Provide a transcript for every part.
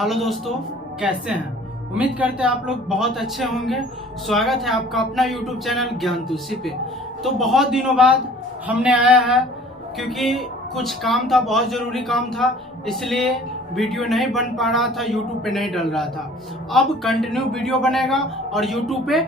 Hello दोस्तों, कैसे हैं? उम्मीद करते हैं आप लोग बहुत अच्छे होंगे। स्वागत है आपका अपना YouTube चैनल ज्ञान तुलसी पे। तो बहुत दिनों बाद हमने आया है क्योंकि कुछ काम था, बहुत ज़रूरी काम था, इसलिए वीडियो नहीं बन पा रहा था, YouTube पे नहीं डल रहा था। अब कंटिन्यू वीडियो बनेगा और YouTube पे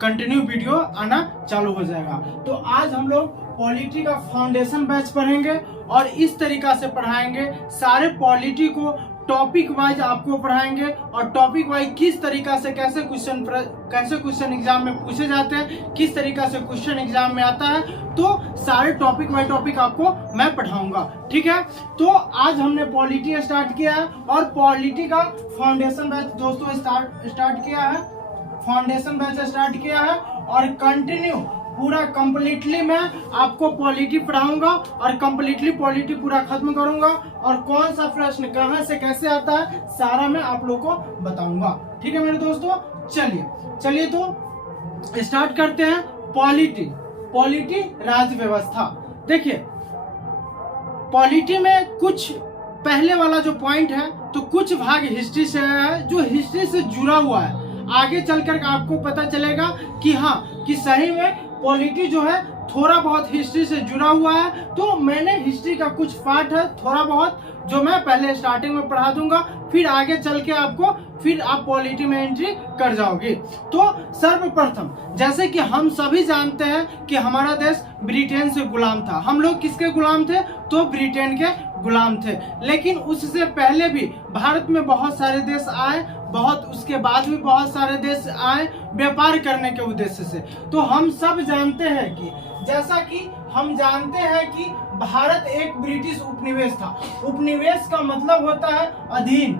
कंटिन्यू वीडियो आना चालू हो जाएगा। तो आज हम लोग पॉलिटी का फाउंडेशन बैच पढ़ेंगे और इस तरीका से पढ़ाएंगे, सारे पॉलिटी को टॉपिक वाइज आपको पढ़ाएंगे और टॉपिक वाइज किस तरीका से कैसे क्वेश्चन एग्जाम में पूछे जाते हैं, किस तरीका से क्वेश्चन एग्जाम में आता है, तो सारे टॉपिक वाइज टॉपिक आपको मैं पढ़ाऊंगा। ठीक है, तो आज हमने पॉलिटी स्टार्ट किया है और पॉलिटी का फाउंडेशन बैच दोस्तों स्टार्ट किया है, फाउंडेशन बैच स्टार्ट किया है और कंटिन्यू पूरा कंप्लीटली मैं आपको पॉलिटी पढ़ाऊंगा और कंप्लीटली पॉलिटी पूरा खत्म करूंगा और कौन सा प्रश्न कहां से कैसे आता है सारा मैं आप लोग को बताऊंगा। ठीक है मेरे दोस्तों, चलिए तो स्टार्ट करते हैं। पॉलिटी राज्य व्यवस्था। देखिए, पॉलिटी में कुछ पहले वाला जो पॉइंट है तो कुछ भाग हिस्ट्री से है, जो हिस्ट्री से जुड़ा हुआ है। आगे चलकर आपको पता चलेगा कि हाँ, कि सही में पॉलिटी जो है थोड़ा बहुत हिस्ट्री से जुड़ा हुआ है। तो मैंने हिस्ट्री का कुछ पार्ट है थोड़ा बहुत जो मैं पहले स्टार्टिंग में पढ़ा दूंगा, फिर आगे चल के आपको फिर आप पॉलिटी में एंट्री कर जाओगे। तो सर्वप्रथम, जैसे कि हम सभी जानते हैं कि हमारा देश ब्रिटेन से गुलाम था। हम लोग किसके गुलाम थे? तो ब्रिटेन के गुलाम थे। लेकिन उससे पहले भी भारत में बहुत सारे देश आए, उसके बाद भी बहुत सारे देश आए व्यापार करने के उद्देश्य से। तो हम सब जानते हैं कि जैसा कि हम जानते हैं कि भारत एक ब्रिटिश उपनिवेश था। उपनिवेश का मतलब होता है अधीन।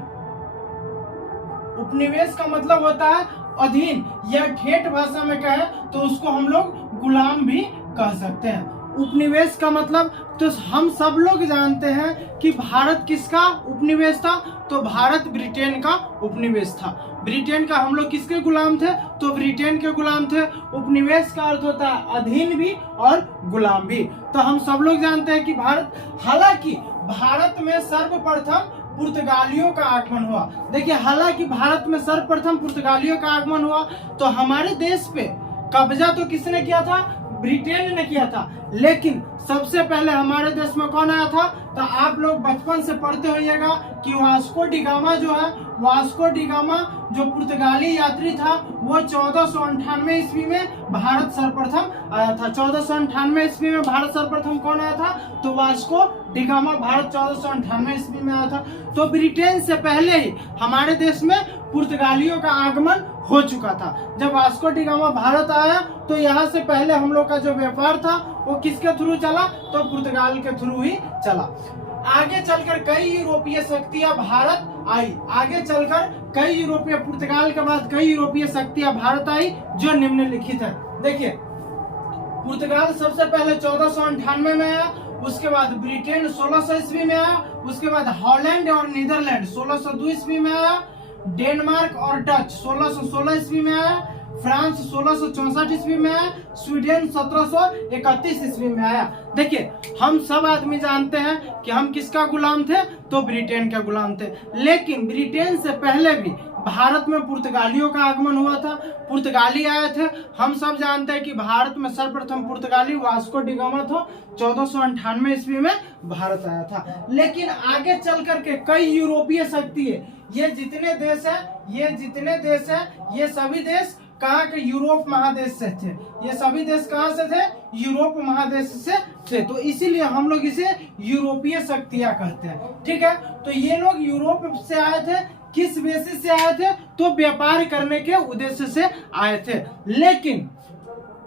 उपनिवेश का मतलब होता है अधीन, या ठेठ भाषा में कहे तो उसको हम लोग गुलाम भी कह सकते हैं। उपनिवेश का मतलब, तो हम सब लोग जानते हैं कि भारत किसका उपनिवेश था? तो भारत ब्रिटेन का उपनिवेश था। ब्रिटेन का हम लोग किसके गुलाम थे? तो ब्रिटेन के गुलाम थे। उपनिवेश का अर्थ होता है अधीन भी और गुलाम भी। तो हम सब लोग जानते हैं कि हालांकि भारत में सर्वप्रथम पुर्तगालियों का आगमन हुआ। देखिए, हालांकि भारत में सर्वप्रथम पुर्तगालियों का आगमन हुआ, तो हमारे देश पे कब्जा तो किसने किया था? ब्रिटेन ने किया था। लेकिन सबसे पहले हमारे देश में कौन आया था? तो आप लोग बचपन से पढ़ते होइएगा कि वास्को डी गामा जो है, वास्को डी गामा जो पुर्तगाली यात्री था, वो 1498 ईस्वी में भारत सर्वप्रथम आया था। 1498 ईस्वी में भारत सर्वप्रथम कौन आया था? तो वास्को डी गामा भारत 1498 ईस्वी में आया था। तो ब्रिटेन से पहले ही हमारे देश में पुर्तगालियों का आगमन हो चुका था। जब वास्को डी गामा भारत आया तो यहाँ से पहले हम लोग का जो व्यापार था वो किसके थ्रू चला? तो पुर्तगाल के थ्रू ही चला। आगे चलकर कई यूरोपीय शक्तियां भारत आई। आगे चलकर कई यूरोपीय, पुर्तगाल के बाद कई यूरोपीय शक्तियां भारत आई जो निम्नलिखित है। देखिए, पुर्तगाल सबसे पहले 1498 में आया, उसके बाद ब्रिटेन 1600 ईस्वी में आया, उसके बाद हॉलैंड और नीदरलैंड 1602 ईस्वी में आया, डेनमार्क और डच 1616 ईस्वी में आया, फ्रांस 1664 ईस्वी में आया, स्वीडन 1731 ईस्वी में आया। देखिए, हम सब आदमी जानते हैं कि हम किसका गुलाम थे? तो ब्रिटेन के गुलाम थे। लेकिन ब्रिटेन से पहले भी भारत में पुर्तगालियों का आगमन हुआ था, पुर्तगाली आए थे। हम सब जानते हैं कि भारत में सर्वप्रथम पुर्तगाली वास्को डी गामा था, 1498 ईस्वी में भारत आया था। लेकिन आगे चल करके कई यूरोपीय शक्ति, ये जितने देश है, ये सभी देश कहाँ के? यूरोप महादेश से थे। ये सभी देश कहाँ से थे? यूरोप महादेश से थे। तो इसीलिए हम लोग इसे यूरोपीय शक्तियां कहते हैं। ठीक है, तो ये लोग यूरोप से आए थे। किस बेसिस से आए थे? तो व्यापार करने के उद्देश्य से आए थे।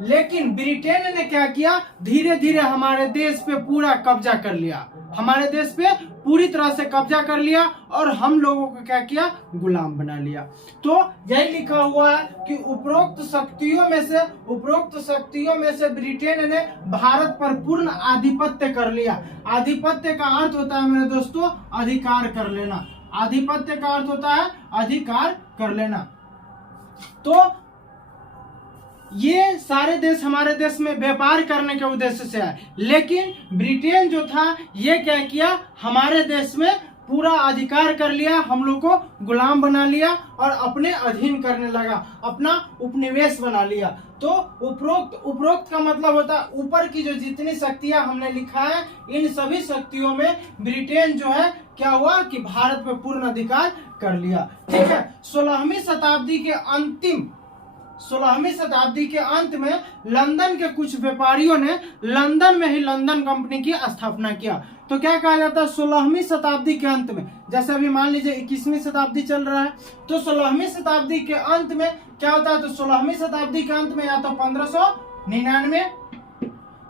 लेकिन ब्रिटेन ने क्या किया? धीरे धीरे हमारे देश पे पूरा कब्जा कर लिया, हमारे देश पे पूरी तरह से कब्जा कर लिया और हम लोगों को क्या किया? गुलाम बना लिया। तो यही लिखा हुआ है कि उपरोक्त शक्तियों में से ब्रिटेन ने भारत पर पूर्ण आधिपत्य कर लिया। आधिपत्य का अर्थ होता है मेरे दोस्तों अधिकार कर लेना। आधिपत्य का अर्थ होता है अधिकार कर लेना। तो ये सारे देश हमारे देश में व्यापार करने के उद्देश्य से आए। लेकिन ब्रिटेन जो था ये क्या किया? हमारे देश में पूरा अधिकार कर लिया, हम लोग को गुलाम बना लिया और अपने अधीन करने लगा, अपना उपनिवेश बना लिया। तो उपरोक्त का मतलब होता है ऊपर की जो जितनी शक्तियां हमने लिखा है, इन सभी शक्तियों में ब्रिटेन जो है क्या हुआ कि भारत पे पूर्ण अधिकार कर लिया। ठीक है, 16वीं शताब्दी के अंत में लंदन के कुछ व्यापारियों ने लंदन में ही लंदन कंपनी की स्थापना किया। तो क्या कहा जाता है 16वीं शताब्दी के अंत में, जैसे अभी मान लीजिए 21वीं शताब्दी चल रहा है, तो 16वीं शताब्दी के अंत में क्या होता है, तो 16वीं शताब्दी के अंत में या तो 1599,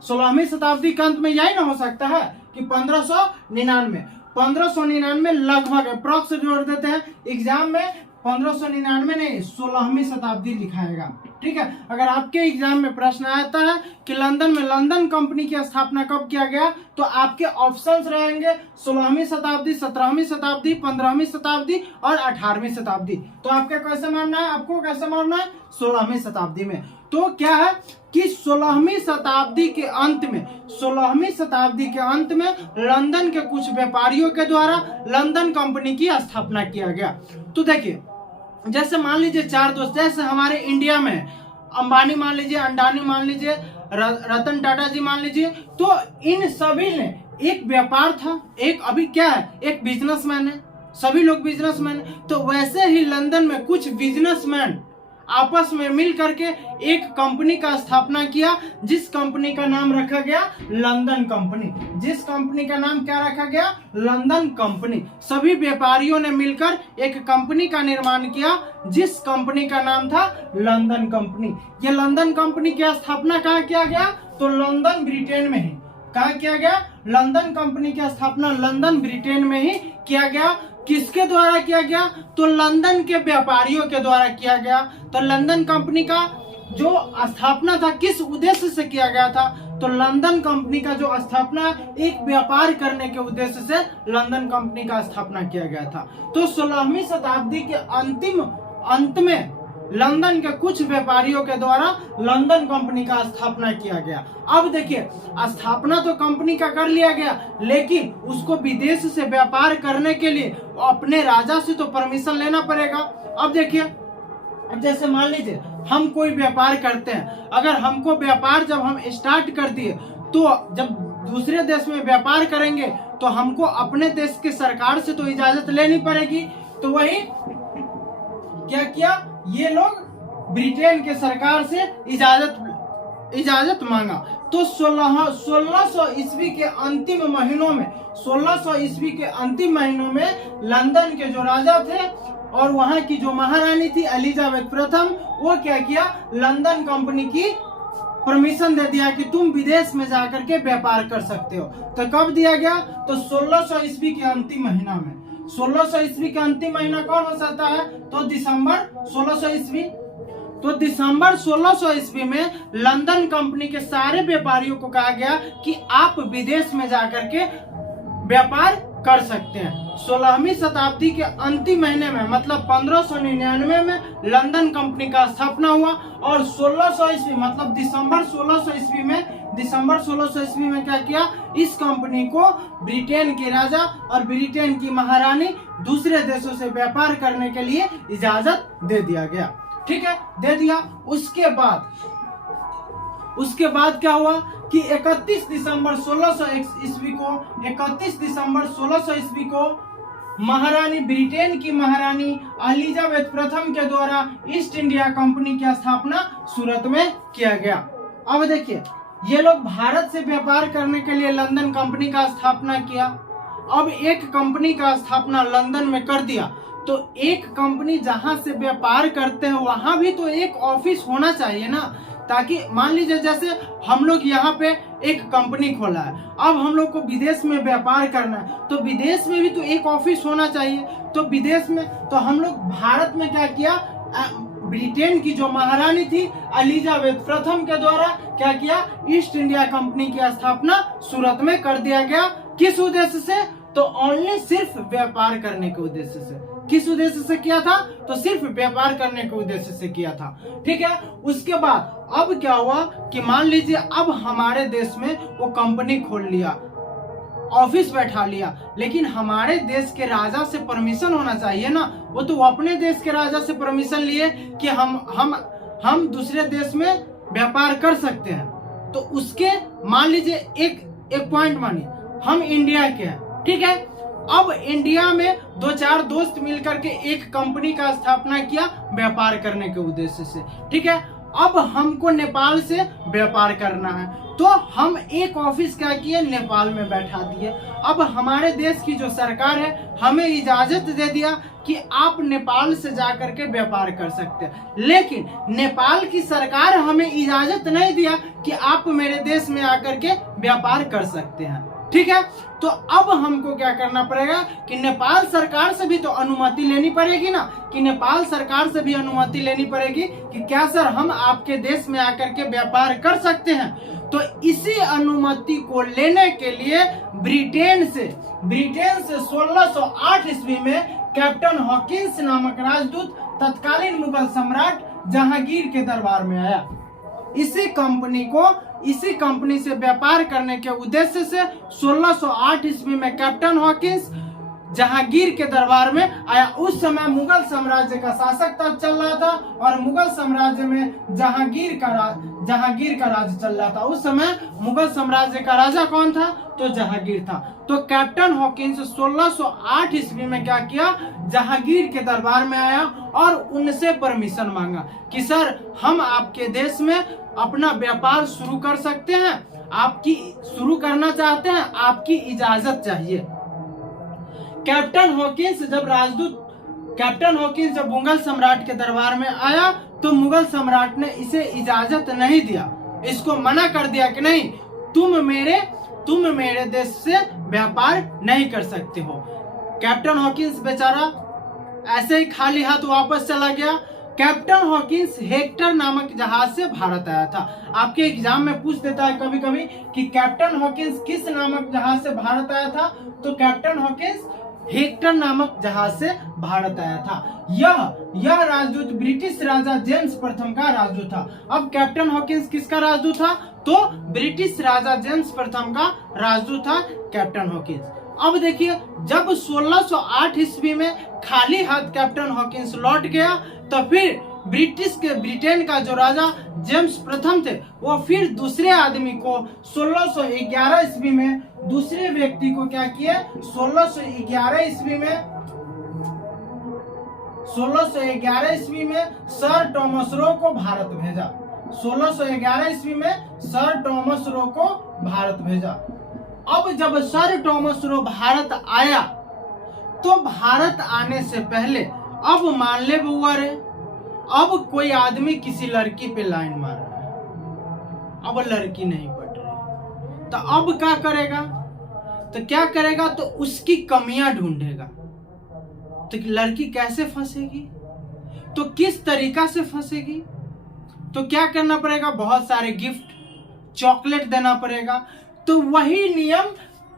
16वीं शताब्दी के अंत में यही ना हो सकता है कि 1599 लगभग अप्रॉक्स जोड़ देते हैं एग्जाम में, 1599 नहीं 16वीं शताब्दी लिखाएगा। ठीक है, अगर आपके एग्जाम में प्रश्न आता है कि लंदन में लंदन कंपनी की स्थापना कब किया गया, तो आपके ऑप्शंस रहेंगे 16वीं शताब्दी, 17वीं शताब्दी, 15वीं शताब्दी और 18वीं शताब्दी। तो आपको कैसे मानना है, 16वीं शताब्दी में। तो क्या है कि 16वीं शताब्दी के अंत में लंदन के कुछ व्यापारियों के द्वारा लंदन कंपनी की स्थापना किया गया। तो देखिए, जैसे मान लीजिए 4 दोस्त, जैसे हमारे इंडिया में अंबानी मान लीजिए, अंडानी मान लीजिए, रतन टाटा जी मान लीजिए, तो इन सभी ने एक व्यापार था, एक अभी क्या है, एक बिजनेसमैन है, सभी लोग बिजनेसमैन। तो वैसे ही लंदन में कुछ बिजनेसमैन आपस में मिल करके एक कंपनी का स्थापना किया, जिस कंपनी का नाम रखा गया लंदन कंपनी। जिस कंपनी का नाम क्या रखा गया, लंदन कंपनी। सभी व्यापारियों ने मिलकर एक कंपनी का निर्माण किया, जिस कंपनी का नाम था लंदन कंपनी। ये लंदन कंपनी की स्थापना कहाँ किया गया, तो लंदन ब्रिटेन में ही। कहाँ किया गया, लंदन कंपनी की स्थापना लंदन ब्रिटेन में ही किया गया। किसके द्वारा किया गया, तो लंदन के व्यापारियों के द्वारा किया गया। तो लंदन कंपनी का जो स्थापना था किस उद्देश्य से किया गया था, तो लंदन कंपनी का जो स्थापना एक व्यापार करने के उद्देश्य से लंदन कंपनी का स्थापना किया गया था। तो 16वीं शताब्दी के अंत में लंदन के कुछ व्यापारियों के द्वारा लंदन कंपनी का स्थापना किया गया। अब देखिए, स्थापना तो कंपनी का कर लिया गया, लेकिन उसको विदेश से व्यापार करने के लिए अपने राजा से तो परमिशन लेना पड़ेगा। अब देखिए, अब जैसे मान लीजिए हम कोई व्यापार करते हैं, अगर हमको व्यापार जब हम स्टार्ट कर दिए, तो जब दूसरे देश में व्यापार करेंगे तो हमको अपने देश की सरकार से तो इजाजत लेनी पड़ेगी। तो वही क्या किया, ये लोग ब्रिटेन के सरकार से इजाजत मांगा। तो 1600 ईस्वी के अंतिम महीनों में लंदन के जो राजा थे और वहां की जो महारानी थी एलिजाबेथ प्रथम, वो क्या किया, लंदन कंपनी की परमिशन दे दिया कि तुम विदेश में जाकर के व्यापार कर सकते हो। तो कब दिया गया, तो 1600 ईस्वी के अंतिम महीना में। 1600 ईस्वी का अंतिम महीना कौन हो सकता है, तो दिसंबर 1600 ईस्वी। तो दिसंबर 1600 ईस्वी में लंदन कंपनी के सारे व्यापारियों को कहा गया कि आप विदेश में जाकर के व्यापार कर सकते हैं। 16वीं शताब्दी के अंतिम महीने में, मतलब 1599 में लंदन कंपनी का स्थापना हुआ, और 1600 ईस्वी मतलब दिसंबर 1600 ईस्वी में क्या किया, इस कंपनी को ब्रिटेन के राजा और ब्रिटेन की महारानी दूसरे देशों से व्यापार करने के लिए इजाजत दे दिया गया। ठीक है, दे दिया। उसके बाद क्या हुआ कि 31 दिसंबर 1600 ईस्वी को ब्रिटेन की महारानी एलिजाबेथ प्रथम के द्वारा ईस्ट इंडिया कंपनी की स्थापना सूरत में किया गया। अब देखिए, ये लोग भारत से व्यापार करने के लिए लंदन कंपनी का स्थापना किया। अब एक कंपनी का स्थापना लंदन में कर दिया, तो एक कंपनी जहां से व्यापार करते हैं वहां भी तो एक ऑफिस होना चाहिए ना, ताकि मान लीजिए जैसे हम लोग यहाँ पे एक कंपनी खोला है, अब हम लोग को विदेश में व्यापार करना है, तो विदेश में भी तो एक ऑफिस होना चाहिए। तो विदेश में तो हम लोग भारत में क्या किया, ब्रिटेन की जो महारानी थी एलिजाबेथ प्रथम के द्वारा क्या किया, ईस्ट इंडिया कंपनी की स्थापना सूरत में कर दिया गया। किस उद्देश्य से, तो ओनली सिर्फ व्यापार करने के उद्देश्य से। किस उद्देश्य से किया था, तो सिर्फ व्यापार करने के उद्देश्य से किया था। ठीक है, उसके बाद अब क्या हुआ कि मान लीजिए अब हमारे देश में वो कंपनी खोल लिया, ऑफिस बैठा लिया, लेकिन हमारे देश के राजा से परमिशन होना चाहिए ना। वो तो अपने देश के राजा से परमिशन लिए कि हम दूसरे देश में व्यापार कर सकते हैं। तो उसके मान लीजिए एक पॉइंट मानिए, हम इंडिया के हैं, ठीक है। अब इंडिया में 2-4 दोस्त मिलकर के एक कंपनी का स्थापना किया व्यापार करने के उद्देश्य से, ठीक है। अब हमको नेपाल से व्यापार करना है, तो हम एक ऑफिस क्या किए, नेपाल में बैठा दिए। अब हमारे देश की जो सरकार है हमें इजाजत दे दिया कि आप नेपाल से जाकर के व्यापार कर सकते हैं, लेकिन नेपाल की सरकार हमें इजाजत नहीं दिया कि आप मेरे देश में आकर के व्यापार कर सकते हैं, ठीक है। तो अब हमको क्या करना पड़ेगा कि नेपाल सरकार से भी तो अनुमति लेनी पड़ेगी ना, कि नेपाल सरकार से भी अनुमति लेनी पड़ेगी कि क्या सर हम आपके देश में आकर के व्यापार कर सकते हैं। तो इसी अनुमति को लेने के लिए ब्रिटेन से 1608 ईस्वी में कैप्टन हॉकिंस नामक राजदूत तत्कालीन मुगल सम्राट जहांगीर के दरबार में आया। इसी कंपनी से व्यापार करने के उद्देश्य से 1608 ईस्वी में कैप्टन हॉकिंस जहांगीर के दरबार में आया। उस समय मुगल साम्राज्य का शासक तब चल रहा था और मुगल साम्राज्य में जहांगीर का राज चल रहा था। उस समय मुगल साम्राज्य का राजा कौन था, तो जहांगीर था। तो कैप्टन हॉकिंस 1608 ईस्वी में क्या किया, जहांगीर के दरबार में आया और उनसे परमिशन मांगा कि सर हम आपके देश में अपना व्यापार शुरू कर सकते हैं, शुरू करना चाहते हैं, आपकी इजाजत चाहिए। कैप्टन हॉकिंस जब मुगल सम्राट के दरबार में आया तो मुगल सम्राट ने इसे इजाजत नहीं दिया, इसको मना कर दिया कि नहीं, तुम मेरे देश से व्यापार नहीं कर सकते हो। कैप्टन हॉकिंस बेचारा ऐसे ही खाली हाथ वापस चला गया। कैप्टन हॉकिंस हेक्टर नामक जहाज से भारत आया था। आपके एग्जाम में पूछ देता है कभी कभी कि कैप्टन हॉकिंस किस नामक जहाज से भारत आया था, तो कैप्टन हॉकिंस हेक्टर नामक जहाज से भारत आया था। यह राजदूत ब्रिटिश राजा जेम्स प्रथम का राजदूत था। अब कैप्टन हॉकिंस किसका राजदूत था, तो ब्रिटिश राजा जेम्स प्रथम का राजदूत था कैप्टन हॉकिंस। अब देखिए, जब 1608 ईस्वी में खाली हाथ कैप्टन हॉकिंस लौट गया तो फिर ब्रिटेन का जो राजा जेम्स प्रथम थे वो फिर दूसरे आदमी को 1611 ईस्वी में दूसरे व्यक्ति को क्या किए, 1611 ईस्वी में सर टॉमस रो को भारत भेजा। 1611 ईस्वी में सर टॉमस रो को भारत भेजा। अब जब सर टॉमस रो भारत आया तो भारत आने से पहले अब मान ले बुआ रे, अब कोई आदमी किसी लड़की पे लाइन मार रहा है, अब लड़की नहीं पट रही, तो अब क्या करेगा, तो उसकी कमियां ढूंढेगा। तो लड़की कैसे फंसेगी, तो किस तरीका से फंसेगी, तो क्या करना पड़ेगा, बहुत सारे गिफ्ट चॉकलेट देना पड़ेगा। तो वही नियम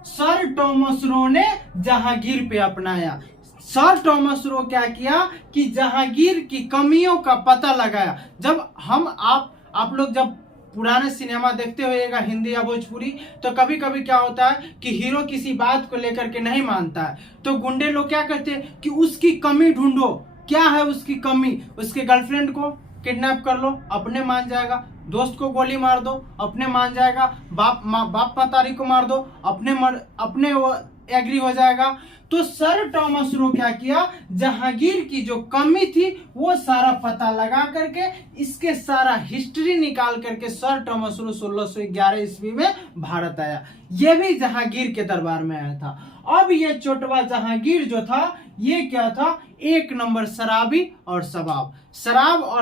सर टॉमस रो ने जहांगीर पे अपनाया। सर टॉमस रो क्या किया कि जहांगीर की कमियों का पता लगाया। जब आप लोग जब पुराने सिनेमा देखते होइएगा हिंदी या भोजपुरी, तो कभी कभी क्या होता है कि हीरो किसी बात को लेकर के नहीं मानता है, तो गुंडे लोग क्या करते हैं कि उसकी कमी ढूंढो, क्या है उसकी कमी, उसके गर्लफ्रेंड को किडनैप कर लो, अपने मान जाएगा, दोस्त को गोली मार दो, अपने मान जाएगा, बाप मतारी को मार दो, अपने वो एग्री हो जाएगा। तो सर टॉमस रो क्या किया, जहांगीर की जो कमी थी वो सारा पता लगा करके इसके सारा हिस्ट्री निकाल करके सर टॉमस रो 1611 ईस्वी में भारत आया। ये भी जहांगीर के दरबार में आया था। अब ये चोटवा जहांगीर जो था ये क्या था, एक नंबर शराब और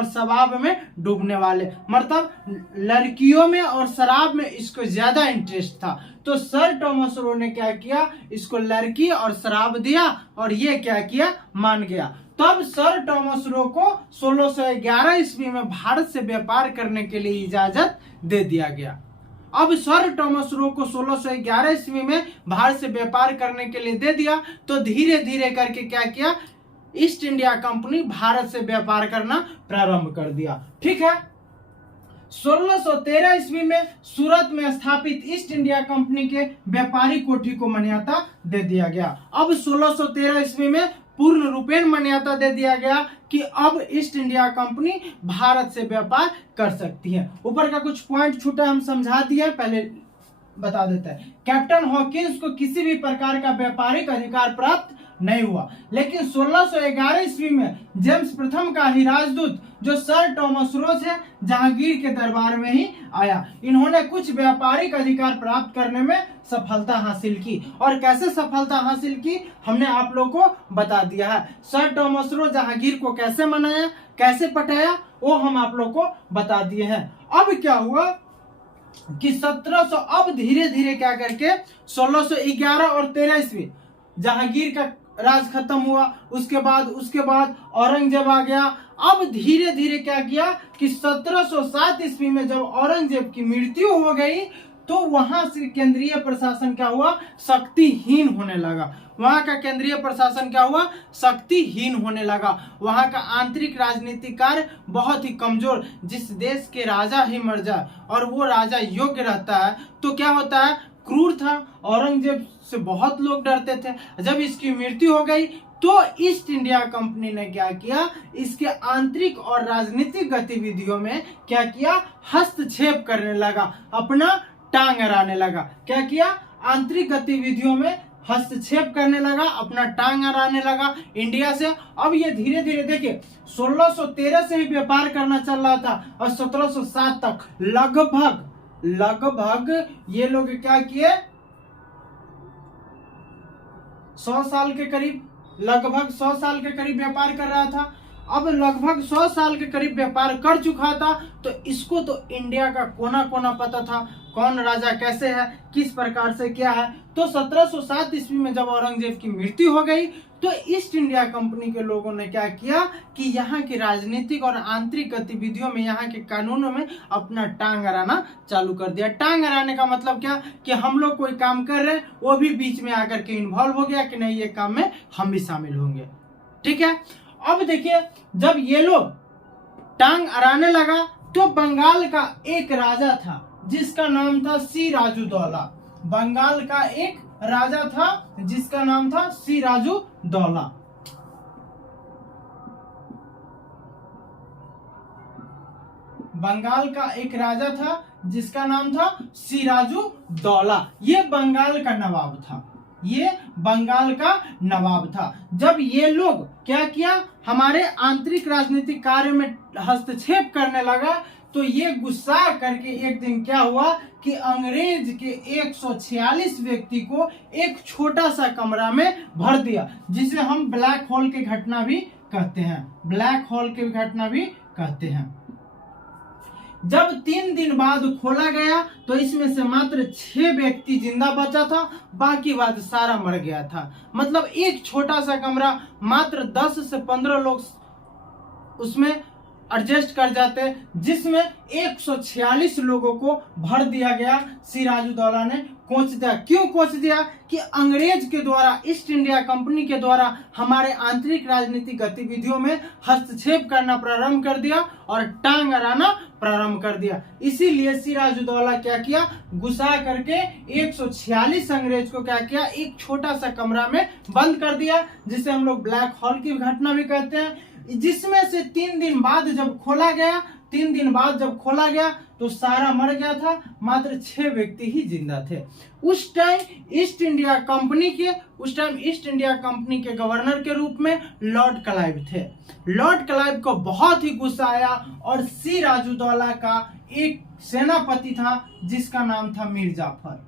शबाब में डूबने वाले, मतलब लड़कियों में और शराब में इसको ज्यादा इंटरेस्ट था। तो सर टॉमस रो ने क्या किया, इसको लड़की और शराब दिया और ये क्या किया, मान गया। तब सर टॉमस रो को 1611 ईस्वी में भारत से व्यापार करने के लिए इजाजत दे दिया गया। अब सर टॉमस रो को 1611 ईस्वी में भारत से व्यापार करने के लिए दे दिया, तो धीरे धीरे करके क्या किया, ईस्ट इंडिया कंपनी भारत से व्यापार करना प्रारंभ कर दिया। ठीक है, 1613 ईस्वी में सूरत में स्थापित ईस्ट इंडिया कंपनी के व्यापारी कोठी को मान्यता दे दिया गया। अब 1613 ईस्वी में पूर्ण रूपेण मान्यता दे दिया गया कि अब ईस्ट इंडिया कंपनी भारत से व्यापार कर सकती है। ऊपर का कुछ पॉइंट छूटा, हम समझा दिया, पहले बता देता है। कैप्टन हॉकिंस को किसी भी प्रकार का व्यापारिक अधिकार प्राप्त नहीं हुआ, लेकिन 1611 ईस्वी में जेम्स प्रथम का ही राजदूत जो सर टॉमस रोज है जहांगीर के दरबार में ही आया। इन्होंने कुछ व्यापारिक अधिकार प्राप्त करने में सफलता हासिल की। और कैसे सफलता हासिल की हमने आप लोग को बता दिया है। सर टॉमस रोज जहांगीर को कैसे मनाया, कैसे पटाया, वो हम आप लोग को बता दिए हैं। अब क्या हुआ कि 1700 अब धीरे धीरे क्या करके 1611 और 13 ईस्वी जहांगीर का राज खत्म हुआ। उसके बाद औरंगजेब आ गया। अब धीरे धीरे क्या किया कि 1707 ईस्वी में जब औरंगजेब की मृत्यु हो गई तो वहां से केंद्रीय प्रशासन क्या हुआ, शक्तिहीन होने लगा। वहां का केंद्रीय प्रशासन क्या हुआ, शक्तिहीन होने लगा। वहां का आंतरिक राजनीतिक कार्य बहुत ही कमजोर, जिस देश के राजा ही मर जाए और वो राजा योग्य रहता है तो क्या होता है, क्रूर था। औरंगजेब से बहुत लोग डरते थे। जब इसकी मृत्यु हो गई तो ईस्ट इंडिया कंपनी ने क्या किया, इसके आंतरिक और राजनीतिक गतिविधियों में क्या किया, हस्तक्षेप करने लगा, अपना टांग अड़ाने लगा। क्या किया, आंतरिक गतिविधियों में हस्तक्षेप करने लगा, अपना टांग अड़ाने लगा इंडिया से। अब ये धीरे धीरे देखिए 1613 से ही व्यापार करना चल रहा था और 1707 तक लगभग ये लोग क्या किए, 100 साल के करीब, लगभग 100 साल के करीब व्यापार कर रहा था। अब लगभग 100 साल के करीब व्यापार कर चुका था तो इसको तो इंडिया का कोना कोना पता था, कौन राजा कैसे है, किस प्रकार से क्या है। तो 1707 ईस्वी में जब औरंगजेब की मृत्यु हो गई तो ईस्ट इंडिया कंपनी के लोगों ने क्या किया कि यहाँ की राजनीतिक और आंतरिक गतिविधियों में, यहाँ के कानूनों में अपना टांग अड़ाना चालू कर दिया। टांग अड़ाने का मतलब क्या कि हम लोग कोई काम कर रहे हैं, वो भी बीच में आकर के इन्वॉल्व हो गया कि नहीं ये काम में हम भी शामिल होंगे। ठीक है, अब देखिए जब ये लोग टांग अड़ाने लगा तो बंगाल का एक राजा था जिसका नाम था सिराजुद्दौला। बंगाल का एक राजा था जिसका नाम था सिराजुद्दौला। बंगाल का एक राजा था जिसका नाम था सिराजुद्दौला। ये बंगाल का नवाब था, ये बंगाल का नवाब था। जब ये लोग क्या किया, हमारे आंतरिक राजनीतिक कार्य में हस्तक्षेप करने लगा तो ये गुस्सा करके एक दिन क्या हुआ कि अंग्रेज के 146 व्यक्ति को एक छोटा सा कमरा में भर दिया, जिसे हम ब्लैक होल की घटना भी कहते हैं, ब्लैक होल की घटना भी कहते हैं। जब 3 दिन बाद खोला गया तो इसमें से मात्र 6 व्यक्ति जिंदा बचा था, बाकी बाद सारा मर गया था। मतलब एक छोटा सा कमरा, मात्र 10 से 15 लोग उसमें एडजस्ट कर जाते, जिसमें 146 लोगों को भर दिया गया। सिराजुद्दौला ने कोच दिया। क्यों कोच दिया कि अंग्रेज के द्वारा, ईस्ट इंडिया कंपनी के द्वारा हमारे आंतरिक राजनीतिक गतिविधियों में हस्तक्षेप करना प्रारंभ कर दिया और टांग अड़ाना प्रारंभ कर दिया। इसीलिए सिराजुद्दौला क्या किया, गुस्सा करके 146 अंग्रेज को क्या किया, एक छोटा सा कमरा में बंद कर दिया, जिसे हम लोग ब्लैक होल की घटना भी कहते हैं। जिसमें से 3 दिन बाद जब खोला गया, 3 दिन बाद जब खोला गया तो सारा मर गया था, मात्र 6 व्यक्ति ही जिंदा थे। उस टाइम ईस्ट इंडिया कंपनी के गवर्नर के रूप में लॉर्ड क्लाइव थे। लॉर्ड क्लाइव को बहुत ही गुस्सा आया और सिराजुद्दौला का एक सेनापति था जिसका नाम था मीर जाफर।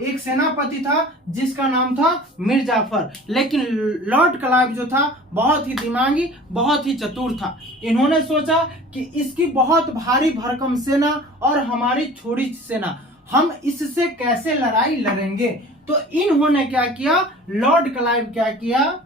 एक सेनापति था जिसका नाम था मीर जाफर। लेकिन लॉर्ड क्लाइव जो था बहुत ही दिमागी, बहुत ही चतुर था। इन्होंने सोचा कि इसकी बहुत भारी भरकम सेना और हमारी थोड़ी सेना, हम इससे कैसे लड़ाई लड़ेंगे। तो इन्होंने क्या किया, लॉर्ड क्लाइव क्या किया,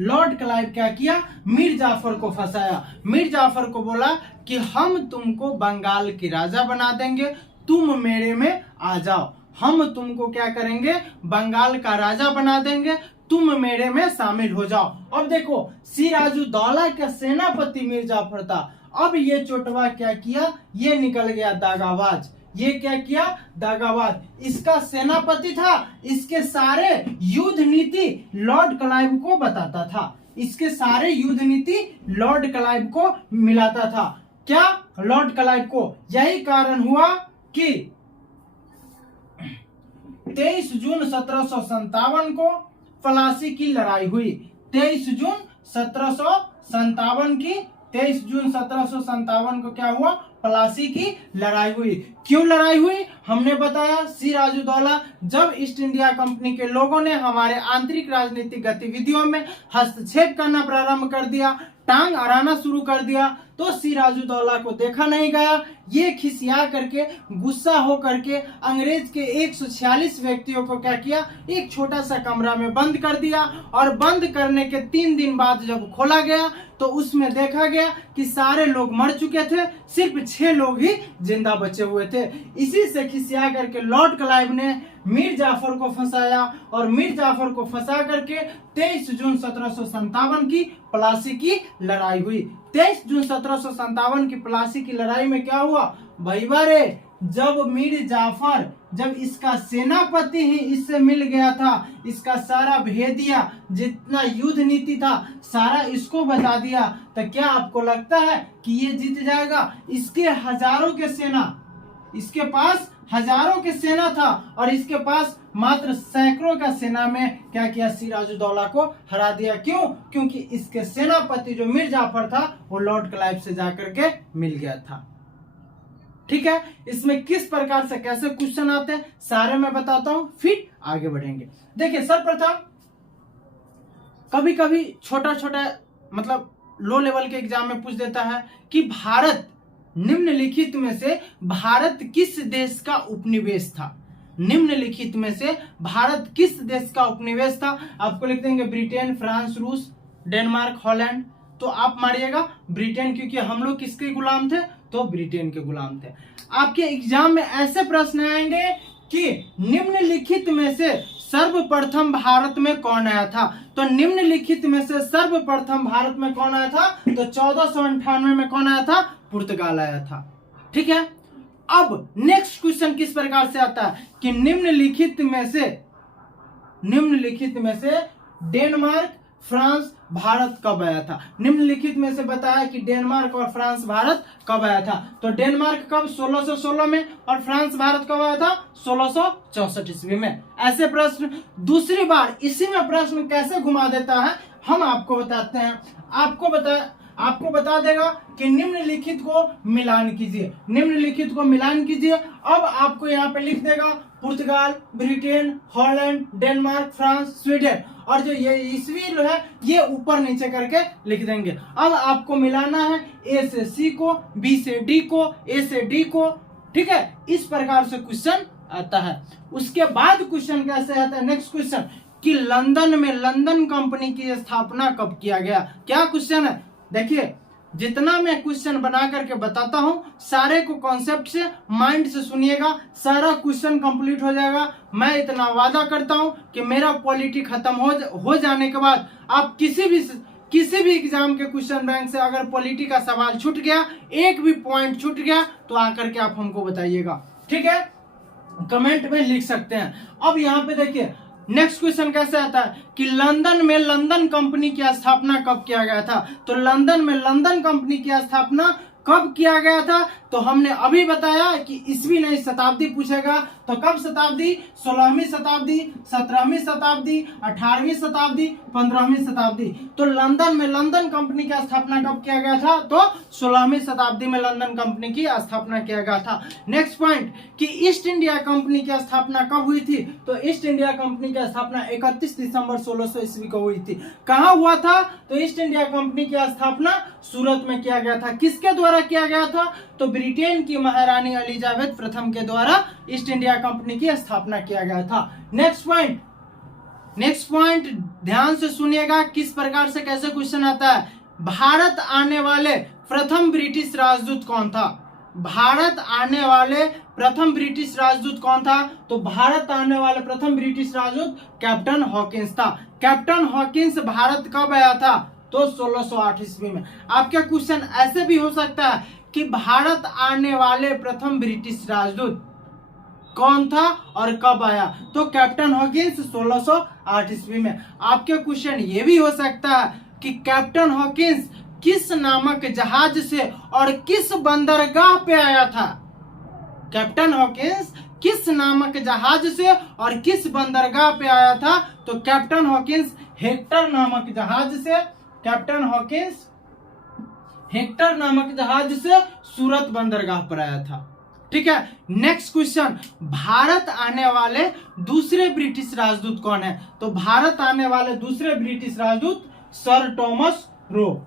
लॉर्ड क्लाइव क्या किया, मीर जाफर को फंसाया। मीर जाफर को बोला कि हम तुमको बंगाल की राजा बना देंगे, तुम मेरे में आ जाओ, हम तुमको क्या करेंगे, बंगाल का राजा बना देंगे, तुम मेरे में शामिल हो जाओ। अब देखो, सिराजुद्दौला का सेनापति मीर जाफर था। अब ये चोटवा क्या किया, ये निकल गया दागाबाज। ये क्या किया, दागाबाज। इसका सेनापति था, इसके सारे युद्ध नीति लॉर्ड क्लाइव को बताता था। इसके सारे युद्ध नीति लॉर्ड क्लाइव को मिलाता था। क्या, लॉर्ड क्लाइव को। यही कारण हुआ कि 23 जून 1757 को प्लासी की लड़ाई हुई। 23 जून 1757 को क्या हुआ, प्लासी की लड़ाई हुई। क्यों लड़ाई हुई, हमने बताया, सिराजुद्दौला जब ईस्ट इंडिया कंपनी के लोगों ने हमारे आंतरिक राजनीतिक गतिविधियों में हस्तक्षेप करना प्रारंभ कर दिया, टांग अड़ाना शुरू कर दिया, तो सिराजुद्दौला को देखा नहीं गया। ये खिसिया करके, गुस्सा हो करके अंग्रेज के 146 व्यक्तियों को क्या किया, एक छोटा सा कमरा में बंद कर दिया। और बंद करने के 3 दिन बाद जब खोला गया तो उसमें देखा गया कि सारे लोग मर चुके थे, सिर्फ 6 लोग ही जिंदा बचे हुए थे। इसी से खिसिया करके लॉर्ड क्लाइव ने मीर जाफर को फंसाया और मीर जाफर को फंसा करके 23 जून 1757 की प्लासी की लड़ाई हुई। 23 जून 1757 की प्लासी की लड़ाई में क्या हुआ भाई बारे, जब मीर जाफर, जब इसका सेनापति ही इससे मिल गया था, इसका सारा भेदिया जितना युद्ध नीति था सारा इसको बता दिया, तो क्या आपको लगता है कि ये जीत जाएगा? इसके हजारों के सेना, इसके पास हजारों के सेना था और इसके पास मात्र सैकड़ों का सेना में क्या किया, सिराजुद्दौला को हरा दिया। क्यों? क्योंकि इसके सेनापति जो मीर जाफर था वो लॉर्ड क्लाइव से जाकर के मिल गया था। ठीक है, इसमें किस प्रकार से कैसे क्वेश्चन आते हैं सारे मैं बताता हूं, फिर आगे बढ़ेंगे। देखिए, सर्वप्रथम कभी कभी छोटा छोटा मतलब लो लेवल के एग्जाम में पूछ देता है कि भारत निम्नलिखित में से भारत किस देश का उपनिवेश था। निम्नलिखित में से भारत किस देश का उपनिवेश था? आपको लिख देंगे ब्रिटेन, फ्रांस, रूस, डेनमार्क, हॉलैंड। तो आप मारिएगा ब्रिटेन, क्योंकि हम लोग किसके गुलाम थे, तो ब्रिटेन के गुलाम थे। आपके एग्जाम में ऐसे प्रश्न आएंगे कि निम्नलिखित में से सर्वप्रथम भारत में कौन आया था? तो निम्नलिखित में से सर्वप्रथम भारत में कौन आया था? तो 1498 में कौन आया था? पुर्तगाल आया था। ठीक है, अब नेक्स्ट क्वेश्चन किस प्रकार से आता है कि निम्नलिखित में से डेनमार्क, फ्रांस, भारत कब आया था? निम्नलिखित में से बताया कि डेनमार्क और फ्रांस भारत कब आया था। तो डेनमार्क कब? 1616 में। और फ्रांस भारत कब आया था? 1664 ईस्वी में। ऐसे प्रश्न दूसरी बार इसी में प्रश्न कैसे घुमा देता है हम आपको बताते हैं। आपको बता देगा कि निम्नलिखित को मिलान कीजिए, निम्नलिखित को मिलान कीजिए। अब आपको यहाँ पे लिख देगा पुर्तगाल, Britain, Holland, Denmark, France, Sweden, और जो ये ईस्वी है ये ऊपर नीचे करके लिख देंगे। अब आपको मिलाना है ए से सी को, बी से डी को, ए से डी को। ठीक है, इस प्रकार से क्वेश्चन आता है। उसके बाद क्वेश्चन कैसे आता है, नेक्स्ट क्वेश्चन, कि लंदन में लंदन कंपनी की स्थापना कब किया गया? क्या क्वेश्चन है? देखिए, जितना मैं क्वेश्चन बना करके बताता हूं सारे को कॉन्सेप्ट से माइंड से सुनिएगा, सारा क्वेश्चन कंप्लीट हो जाएगा। मैं इतना वादा करता हूं कि मेरा पॉलिटी खत्म हो जाने के बाद आप किसी भी एग्जाम के क्वेश्चन बैंक से अगर पॉलिटी का सवाल छूट गया, एक भी पॉइंट छूट गया, तो आकर के आप हमको बताइएगा। ठीक है, कमेंट में लिख सकते हैं। अब यहाँ पे देखिए नेक्स्ट क्वेश्चन कैसे आता है कि लंदन में लंदन कंपनी की स्थापना कब किया गया था? तो लंदन में लंदन कंपनी की स्थापना कब किया गया था? तो हमने अभी बताया कि ईस्वी नहीं शताब्दी पूछेगा। तो कब शताब्दी? 16वीं शताब्दी, 17वीं शताब्दी, 18वीं शताब्दी, 15वीं शताब्दी। तो लंदन में लंदन कंपनी की स्थापना कब किया गया था? तो 16वीं शताब्दी में लंदन कंपनी की स्थापना किया गया था। नेक्स्ट पॉइंट कि ईस्ट इंडिया कंपनी की स्थापना कब हुई थी? तो ईस्ट इंडिया कंपनी की स्थापना 31 दिसंबर 1600 ईस्वी को हुई थी। कहाँ हुआ था? तो ईस्ट इंडिया कंपनी की स्थापना सूरत में किया गया था। किसके द्वारा किया गया था? तो ब्रिटेन की महारानी एलिजाबेथ प्रथम के द्वारा ईस्ट इंडिया कंपनी की स्थापना किया गया था। नेक्स्ट पॉइंट ध्यान से सुनिएगा, किस प्रकार से कैसे क्वेश्चन आता है। भारत आने वाले प्रथम ब्रिटिश राजदूत कौन था? भारत आने वाले प्रथम ब्रिटिश राजदूत कौन था? तो भारत आने वाले प्रथम ब्रिटिश राजदूत कैप्टन हॉकिंस था। कैप्टन हॉकिंस भारत कब आया था? तो 1608 ईस्वी में। आपका क्वेश्चन ऐसे भी हो सकता है कि भारत आने वाले प्रथम ब्रिटिश राजदूत कौन था और कब आया? तो कैप्टन हॉकिंस 1608 ईस्वी में। आपके क्वेश्चन ये भी हो सकता है कि कैप्टन हॉकिंस किस नामक जहाज से और किस बंदरगाह पे आया था? कैप्टन हॉकिंस किस नामक जहाज से और किस बंदरगाह पे आया था? तो कैप्टन हॉकिंस हेक्टर नामक जहाज से, कैप्टन हॉकिंस हेक्टर नामक जहाज से सूरत बंदरगाह पर आया था। ठीक है, नेक्स्ट क्वेश्चन, भारत आने वाले दूसरे ब्रिटिश राजदूत कौन है? तो भारत आने वाले दूसरे ब्रिटिश राजदूत sir Thomas Roe.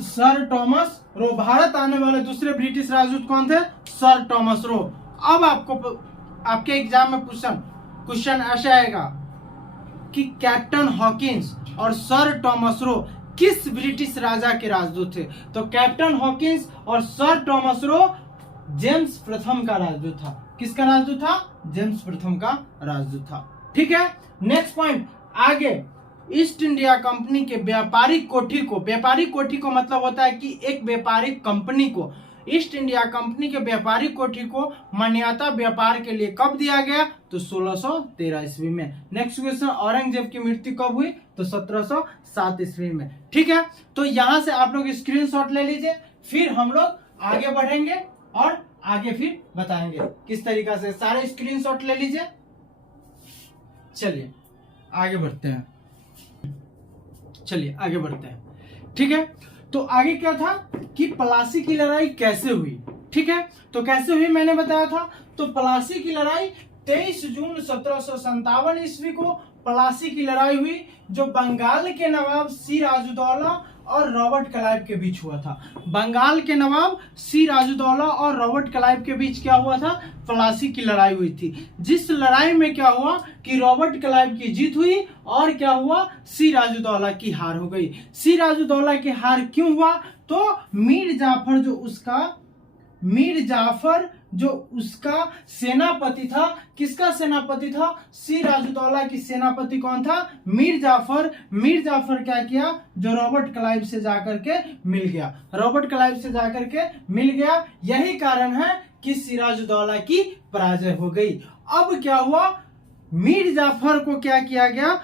Sir Thomas Roe, Bharat आने वाले दूसरे ब्रिटिश राजदूत कौन थे? Sir Thomas Roe. अब आपको आपके एग्जाम में क्वेश्चन ऐसा आएगा कि कैप्टन हॉकिंस और सर टॉमस रो किस ब्रिटिश राजा के राजदूत थे? तो कैप्टन हॉकिंस और सर टॉमस रो जेम्स प्रथम का राजदूत था। किसका राजदूत था? जेम्स प्रथम का राजदूत था। ठीक है, नेक्स्ट पॉइंट आगे, ईस्ट इंडिया कंपनी के व्यापारिक कोठी को, व्यापारिक कोठी को मतलब होता है कि एक व्यापारिक कंपनी को, ईस्ट इंडिया कंपनी के व्यापारिक कोठी को मान्यता व्यापार के लिए कब दिया गया? तो 1613 ईस्वी में। नेक्स्ट क्वेश्चन, औरंगजेब की मृत्यु कब हुई? तो 1707 ईस्वी में। ठीक है, तो यहां से आप लोग स्क्रीनशॉट ले लीजिए, फिर हम लोग आगे बढ़ेंगे और आगे फिर बताएंगे किस तरीका से। सारे स्क्रीनशॉट ले लीजिए, चलिए आगे बढ़ते हैं। चलिए आगे बढ़ते हैं। ठीक है, तो आगे क्या था कि प्लासी की लड़ाई कैसे हुई? ठीक है, तो कैसे हुई मैंने बताया था। तो प्लासी की लड़ाई 23 जून 1757 ईस्वी को प्लासी की लड़ाई हुई, जो बंगाल के नवाब सिराजुद्दौला और रॉबर्ट क्लाइव के बीच हुआ था। बंगाल के नवाब सिराजुद्दौला और रॉबर्ट क्लाइव के बीच क्या हुआ था? प्लासी की लड़ाई हुई थी, जिस लड़ाई में क्या हुआ कि रॉबर्ट क्लाइव की जीत हुई और क्या हुआ? सिराजुद्दौला की हार हो गई। सिराजुद्दौला की हार क्यों हुआ? तो मीर जाफर जो उसका सेनापति था, किसका सेनापति था? सिराजुद्दौला की सेनापति कौन था? मीर जाफर। मीर जाफर क्या किया? जो रॉबर्ट क्लाइव से जाकर के मिल गया, रॉबर्ट क्लाइव से जाकर के मिल गया। यही कारण है कि सिराजुद्दौला की पराजय हो गई। अब क्या हुआ? मीर जाफर को क्या किया गया?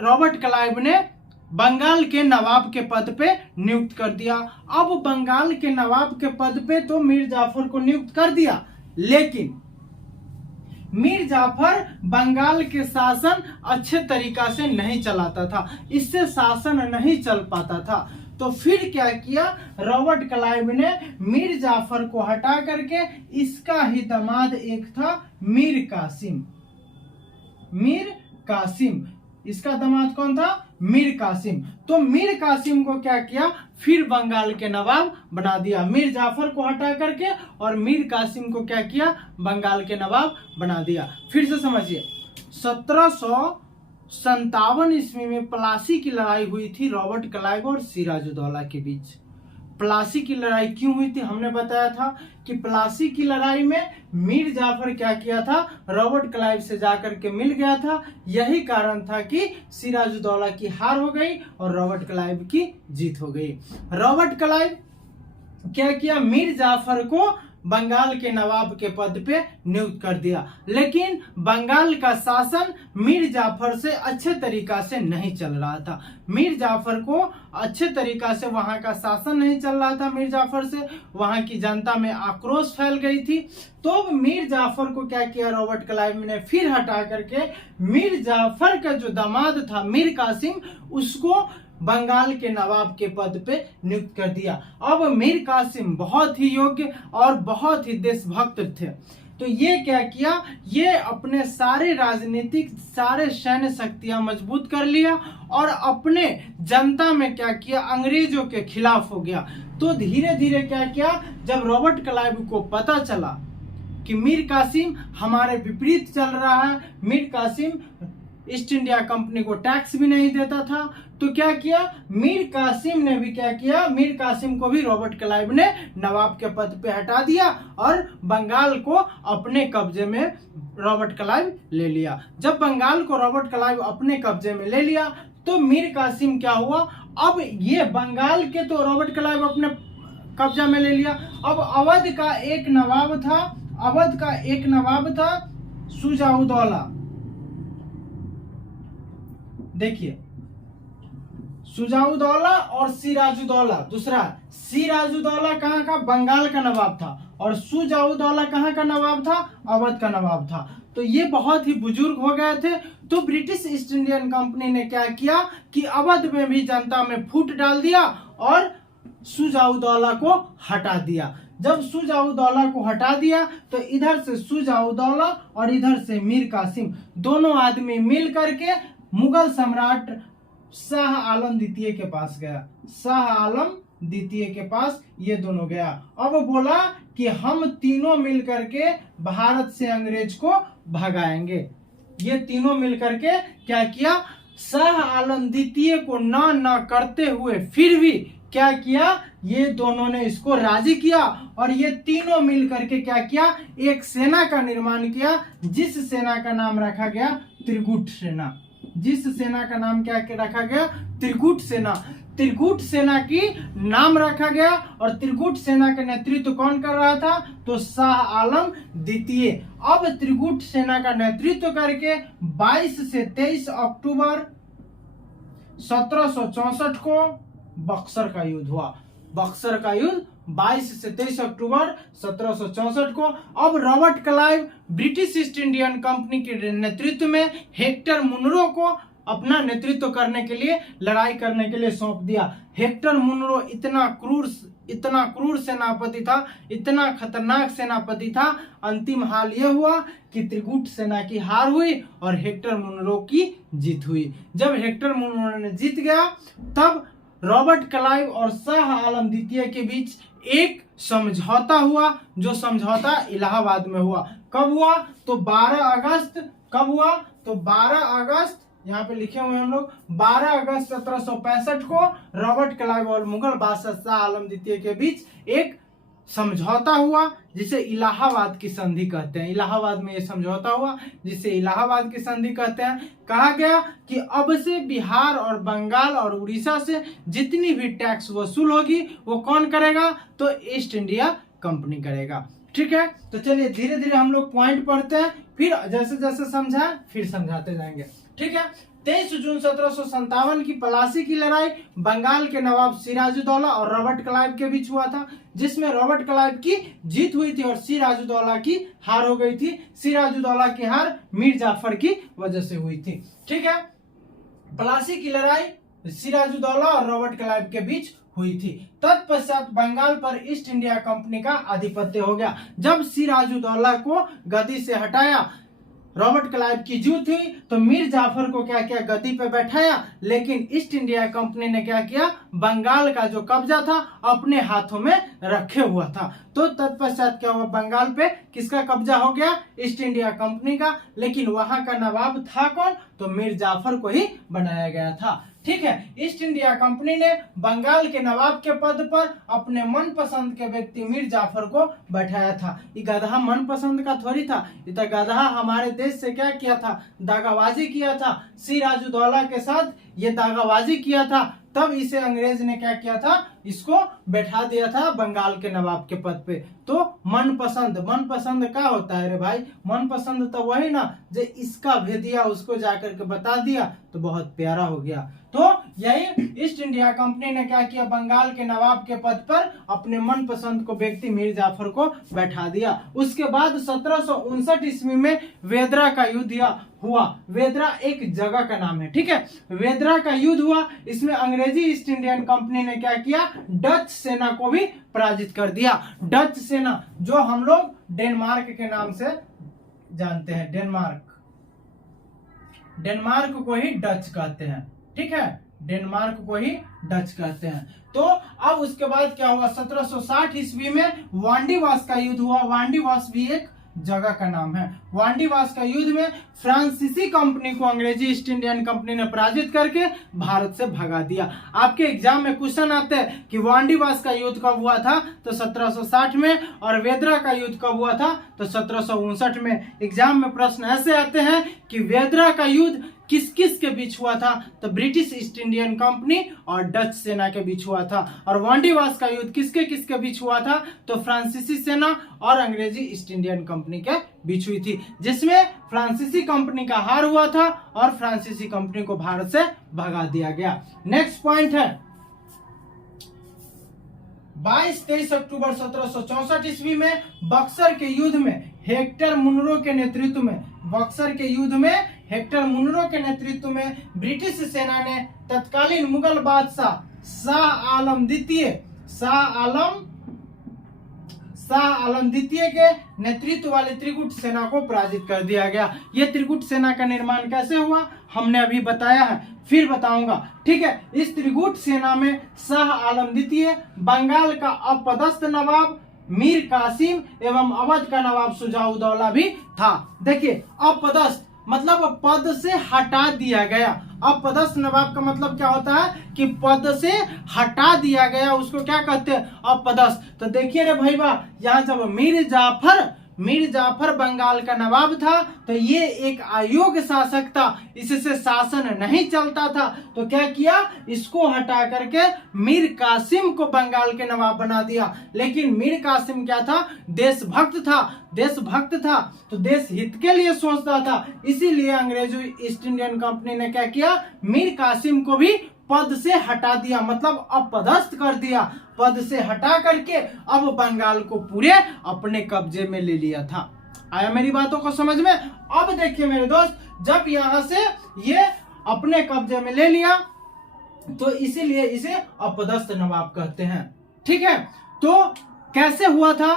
रॉबर्ट क्लाइव ने बंगाल के नवाब के पद पे नियुक्त कर दिया। अब बंगाल के नवाब के पद पे तो मीर जाफर को नियुक्त कर दिया, लेकिन मीर जाफर बंगाल के शासन अच्छे तरीका से नहीं चलाता था, इससे शासन नहीं चल पाता था। तो फिर क्या किया? रॉबर्ट क्लाइव ने मीर जाफर को हटा करके इसका ही दामाद एक था मीर कासिम। मीर कासिम, इसका दामाद कौन था? मीर कासिम। तो मीर कासिम को क्या किया? फिर बंगाल के नवाब बना दिया। मीर जाफर को हटा करके और मीर कासिम को क्या किया? बंगाल के नवाब बना दिया। फिर से समझिए, 1757 ईस्वी में प्लासी की लड़ाई हुई थी रॉबर्ट क्लाइव और सिराजुद्दौला के बीच। प्लासी की लड़ाई क्यों हुई थी? हमने बताया था कि प्लासी की लड़ाई में मीर जाफर क्या किया था? रॉबर्ट क्लाइव से जाकर के मिल गया था। यही कारण था कि सिराजुद्दौला की हार हो गई और रॉबर्ट क्लाइव की जीत हो गई। रॉबर्ट क्लाइव क्या किया? मीर जाफर को बंगाल के नवाब के पद पे नियुक्त कर दिया, लेकिन बंगाल का शासन मीर जाफर से अच्छे तरीका से नहीं चल रहा था। मीर जाफर को अच्छे तरीका से वहां का शासन नहीं चल रहा था। मीर जाफर से वहां की जनता में आक्रोश फैल गई थी। तो मीर जाफर को क्या किया? रॉबर्ट क्लाइव ने फिर हटा करके मीर जाफर का जो दामाद था मीर कासिम, उसको बंगाल के नवाब के पद पे नियुक्त कर दिया। अब मीर कासिम बहुत ही योग्य और बहुत ही देशभक्त थे। तो ये क्या किया? ये अपने सारे राजनीतिक सारे सैन्य शक्तियां मजबूत कर लिया और अपने जनता में क्या किया? अंग्रेजों के खिलाफ हो गया। तो धीरे धीरे क्या किया? जब रॉबर्ट क्लाइव को पता चला कि मीर कासिम हमारे विपरीत चल रहा है, Mir Qasim East India Company को टैक्स भी नहीं देता था। तो क्या किया, मीर कासिम ने भी क्या किया, मीर कासिम को भी रॉबर्ट क्लाइव ने नवाब के पद पे हटा दिया और बंगाल को अपने कब्जे में रॉबर्ट क्लाइव ले लिया। जब बंगाल को रॉबर्ट क्लाइव अपने कब्जे में ले लिया तो मीर कासिम क्या हुआ, अब ये बंगाल के तो रॉबर्ट क्लाइव अपने कब्जा में ले लिया। अब अवध का एक नवाब था शुजाउद्दौला। देखिए शुजाउद्दौला और सिराजुद्दौला, दूसरा सिराजुद्दौला कहाँ का, बंगाल का नवाब था, और शुजाउद्दौला कहाँ का नवाब था, अवध का नवाब था। तो ये बहुत ही बुजुर्ग हो गए थे। तो ब्रिटिश ईस्ट इंडियन कंपनी ने क्या किया कि अवध में भी जनता में फूट डाल दिया और शुजाउद्दौला को हटा दिया। जब शुजाउद्दौला को हटा दिया तो इधर से शुजाउद्दौला और इधर से मीर कासिम दोनों आदमी मिल करके मुगल सम्राट शाह आलम द्वितीय के पास गया। शाह आलम द्वितीय के पास ये दोनों गया। अब बोला कि हम तीनों मिल करके भारत से अंग्रेज को भगाएंगे। ये तीनों मिल करके क्या किया, शाह आलम द्वितीय को ना करते हुए फिर भी क्या किया, ये दोनों ने इसको राजी किया और ये तीनों मिल करके क्या किया, एक सेना का निर्माण किया जिस सेना का नाम रखा गया त्रिगुट सेना। जिस सेना का नाम क्या रखा गया, त्रिगुट सेना। त्रिगुट सेना की नाम रखा गया और त्रिगुट सेना का नेतृत्व कौन कर रहा था, तो शाह आलम द्वितीय। अब त्रिगुट सेना का नेतृत्व करके 22 से 23 अक्टूबर 1764 को बक्सर का युद्ध हुआ। बक्सर का युद्ध 22 से 23 अक्टूबर 1764 को। अब Robert Clive British east Indian company के नेतृत्व में हेक्टर मुनरो को अपना नेतृत्व करने के लिए, लड़ाई करने के लिए सौंप दिया। हेक्टर मुनरो इतना क्रूर सेनापति था, इतना खतरनाक सेनापति था। अंतिम हाल यह हुआ कि त्रिगुट सेना की हार हुई और हेक्टर मुनरो की जीत हुई। जब हेक्टर मुनरो ने जीत गया तब रॉबर्ट क्लाइव और शाह आलम द्वितीय के बीच एक समझौता हुआ, जो समझौता इलाहाबाद में हुआ। कब हुआ, तो 12 अगस्त। कब हुआ, तो 12 अगस्त, यहाँ पे लिखे हुए हम लोग 12 अगस्त 1765 को रॉबर्ट क्लाइव और मुगल बादशाह शाह आलम द्वितीय के बीच एक समझौता हुआ जिसे इलाहाबाद की संधि कहते हैं। इलाहाबाद में ये समझौता हुआ जिसे इलाहाबाद की संधि कहते हैं। कहा गया कि अब से बिहार और बंगाल और उड़ीसा से जितनी भी टैक्स वसूल होगी वो कौन करेगा, तो ईस्ट इंडिया कंपनी करेगा। ठीक है, तो चलिए धीरे धीरे हम लोग पॉइंट पढ़ते हैं, फिर जैसे जैसे समझा फिर समझाते जाएंगे। ठीक है, 23 जून 1757 की प्लासी की लड़ाई बंगाल के नवाब सिराजुद्दौला और रॉबर्ट क्लाइव के बीच हुआ था, जिसमें रॉबर्ट क्लाइव की जीत हुई थी और सिराजुद्दौला की हार हो गई थी। सिराजुद्दौला की हार मीर जाफर की वजह से हुई थी। ठीक है, प्लासी की लड़ाई सिराजुद्दौला और रॉबर्ट क्लाइव के बीच हुई थी। तत्पश्चात बंगाल पर ईस्ट इंडिया कंपनी का आधिपत्य हो गया। जब सिराजुद्दौला को गद्दी से हटाया, रॉबर्ट क्लाइव की जीत हुई तो मीर जाफर को क्या किया, गद्दी पे बैठाया। लेकिन ईस्ट इंडिया कंपनी ने क्या किया, बंगाल का जो कब्जा था अपने हाथों में रखे हुआ था। तो तत्पश्चात क्या हुआ, बंगाल पे किसका कब्जा हो गया, ईस्ट इंडिया कंपनी का। लेकिन वहां का नवाब था कौन, तो मीर जाफर को ही बनाया गया था। ठीक है, ईस्ट इंडिया कंपनी ने बंगाल के नवाब के पद पर अपने मनपसंद के व्यक्ति मीर जाफर को बैठाया था। ये गधा मनपसंद का थोड़ी था, ये तो गधा हमारे देश से क्या किया था, दागाबाजी किया था। सिराजुद्दौला के साथ ये दागाबाजी किया था, तब इसे अंग्रेज ने क्या किया था, इसको बैठा दिया था बंगाल के नवाब के पद पे। तो मनपसंद क्या होता है रे भाई, मनपसंद तो वही ना जो इसका भेदिया उसको जाकर के बता दिया तो बहुत प्यारा हो गया। तो यही ईस्ट इंडिया कंपनी ने क्या किया, बंगाल के नवाब के पद पर अपने मनपसंद को व्यक्ति मीर जाफर को बैठा दिया। उसके बाद 1759 ईस्वी में वेदरा का युद्ध हुआ। वेदरा एक जगह का नाम है। ठीक है, वेदरा का युद्ध हुआ। इसमें अंग्रेजी ईस्ट इंडियन कंपनी ने क्या किया, डच सेना को भी पराजित कर दिया। डच सेना जो हम लोग डेनमार्क के नाम से जानते हैं, डेनमार्क को ही डच कहते हैं। ठीक है, डेनमार्क को ही डच कहते हैं। तो अब उसके बाद क्या हुआ, 1760 ईस्वी में वांडीवास का युद्ध हुआ। वांडीवास भी एक जगह का नाम है। वांडीवास का युद्ध में फ्रांसीसी कंपनी को अंग्रेजी ईस्ट इंडियन कंपनी ने पराजित करके भारत से भगा दिया। आपके एग्जाम में क्वेश्चन आते हैं कि वांडीवास का युद्ध कब हुआ था, तो 1760 में, और वेदरा का युद्ध कब हुआ था, तो 1759 में। एग्जाम में प्रश्न ऐसे आते हैं कि वेदरा का युद्ध किस किस के बीच हुआ था, तो ब्रिटिश ईस्ट इंडियन कंपनी और डच सेना के बीच हुआ था। और वांडीवास का युद्ध किसके बीच हुआ था, तो फ्रांसीसी सेना और अंग्रेजी ईस्ट इंडियन कंपनी के बीच हुई थी, जिसमें फ्रांसीसी कंपनी का हार हुआ था और फ्रांसीसी कंपनी को भारत से भगा दिया गया। नेक्स्ट पॉइंट है 22-23 अक्टूबर 1764 ईस्वी में बक्सर के युद्ध में हेक्टर मुनरो के नेतृत्व में नेतृत्व में ब्रिटिश सेना ने तत्कालीन मुगल बादशाह शाह आलम द्वितीय के नेतृत्व वाली त्रिगुट सेना को पराजित कर दिया गया। यह त्रिगुट सेना का निर्माण कैसे हुआ हमने अभी बताया है, फिर बताऊंगा, ठीक है। इस त्रिगुट सेना में शाह आलम द्वितीय, बंगाल का अपदस्थ नवाब मीर कासिम एवं अवध का नवाब शुजाउद्दौला भी था। देखिए, अपदस्थ मतलब पद से हटा दिया गया। अपदस्थ नवाब का मतलब क्या होता है कि पद से हटा दिया गया, उसको क्या कहते हैं, अपदस्थ। तो देखिए रे भाई वाह, यहाँ जब मीर जाफर बंगाल का नवाब था तो ये एक अयोग्य शासक था, इससे शासन नहीं चलता था, तो क्या किया, इसको हटा करके मीर कासिम को बंगाल के नवाब बना दिया। लेकिन मीर कासिम क्या था, देशभक्त था, तो देश हित के लिए सोचता था, इसीलिए अंग्रेजी ईस्ट इंडियन कंपनी ने क्या किया, मीर कासिम को भी पद से हटा दिया, मतलब अपदस्थ कर दिया। पद से हटा करके अब बंगाल को पूरे अपने कब्जे में ले लिया था। आया मेरी बातों को समझ में। अब देखिए मेरे दोस्त, जब यहां से ये अपने कब्जे में ले लिया तो इसीलिए इसे अपदस्थ नवाब कहते हैं, ठीक है। तो कैसे हुआ था,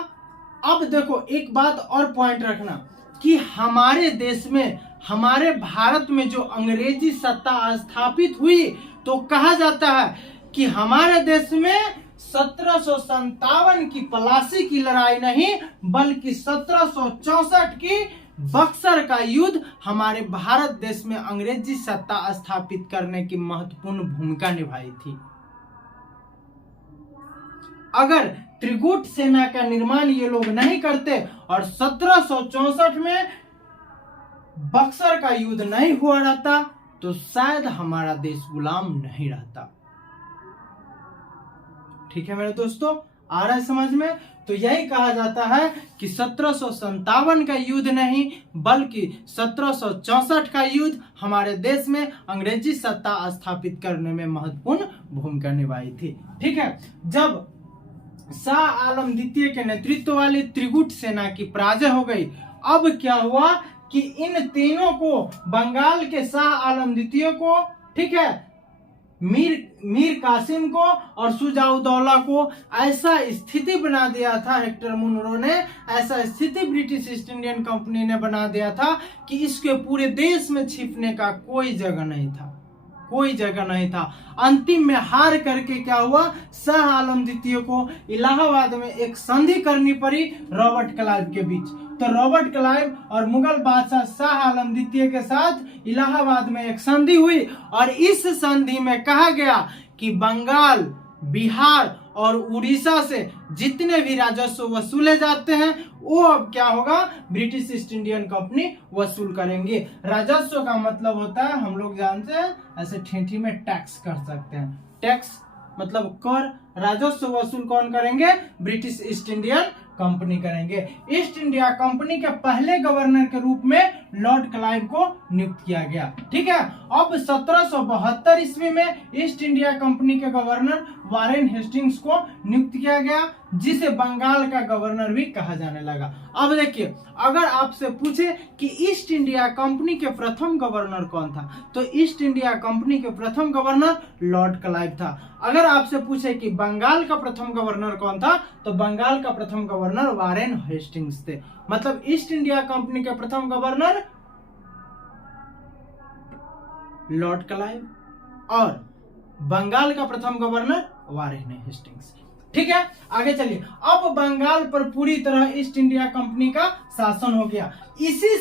अब देखो एक बात और पॉइंट रखना कि हमारे देश में, हमारे भारत में जो अंग्रेजी सत्ता स्थापित हुई, तो कहा जाता है कि हमारे देश में 1757 की पलासी की लड़ाई नहीं बल्कि 1764 की बक्सर का युद्ध हमारे भारत देश में अंग्रेजी सत्ता स्थापित करने की महत्वपूर्ण भूमिका निभाई थी। अगर त्रिगुट सेना का निर्माण ये लोग नहीं करते और 1764 में बक्सर का युद्ध नहीं हुआ रहता तो शायद हमारा देश गुलाम नहीं रहता। ठीक है मेरे दोस्तों, आ रहा है समझ में। तो यही कहा जाता है कि 1757 का युद्ध नहीं बल्कि 1764 का युद्ध हमारे देश में अंग्रेजी सत्ता स्थापित करने में महत्वपूर्ण भूमिका निभाई थी। ठीक है, जब शाह आलम द्वितीय के नेतृत्व वाली त्रिगुट सेना की पराजय हो गई, अब क्या हुआ कि इन तीनों को, बंगाल के शाह आलम द्वितीय को, ठीक है, मीर कासिम को और शुजाउद्दौला को ऐसा स्थिति बना दिया था हेक्टर मुनरो ने, ऐसा स्थिति ब्रिटिश ईस्ट इंडियन कंपनी ने बना दिया था कि इसके पूरे देश में छिपने का कोई जगह नहीं था, कोई जगह नहीं था। अंतिम में हार करके क्या हुआ, शाह आलम द्वितीय को इलाहाबाद में एक संधि करनी पड़ी रॉबर्ट क्लाइव के बीच। तो रॉबर्ट क्लाइव और मुगल बादशाह शाह आलम द्वितीय के साथ इलाहाबाद में एक संधि हुई और इस संधि में कहा गया कि बंगाल, बिहार और उड़ीसा से जितने भी राजस्व वसूले जाते हैं वो अब क्या होगा, ब्रिटिश ईस्ट इंडियन कंपनी वसूल करेंगे। राजस्व का मतलब होता है, हम लोग जानते हैं, ऐसे ठेठी में टैक्स कर सकते हैं। टैक्स मतलब कर, राजस्व वसूल कौन करेंगे, ब्रिटिश ईस्ट इंडियन कंपनी करेंगे। ईस्ट इंडिया कंपनी के पहले गवर्नर के रूप में लॉर्ड क्लाइव को नियुक्त किया गया। ठीक है, अब 1772 ईस्वी में ईस्ट इंडिया कंपनी के गवर्नर वारेन हेस्टिंग्स को नियुक्त किया गया, जिसे बंगाल का गवर्नर भी कहा जाने लगा। अब देखिए, अगर आपसे पूछे कि ईस्ट इंडिया कंपनी के प्रथम गवर्नर कौन था, तो ईस्ट इंडिया कंपनी के प्रथम गवर्नर लॉर्ड क्लाइव था। अगर आपसे पूछे कि बंगाल का प्रथम गवर्नर कौन था, तो बंगाल का प्रथम गवर्नर वारेन हेस्टिंग्स थे। मतलब ईस्ट इंडिया कंपनी के प्रथम गवर्नर लॉर्ड क्लाइव और बंगाल का प्रथम गवर्नर वारेन हेस्टिंग्स। ठीक है, आगे चलिए। अब बंगाल पर पूरी तरह ईस्ट इंडिया कंपनी का शासन हो गया। इसी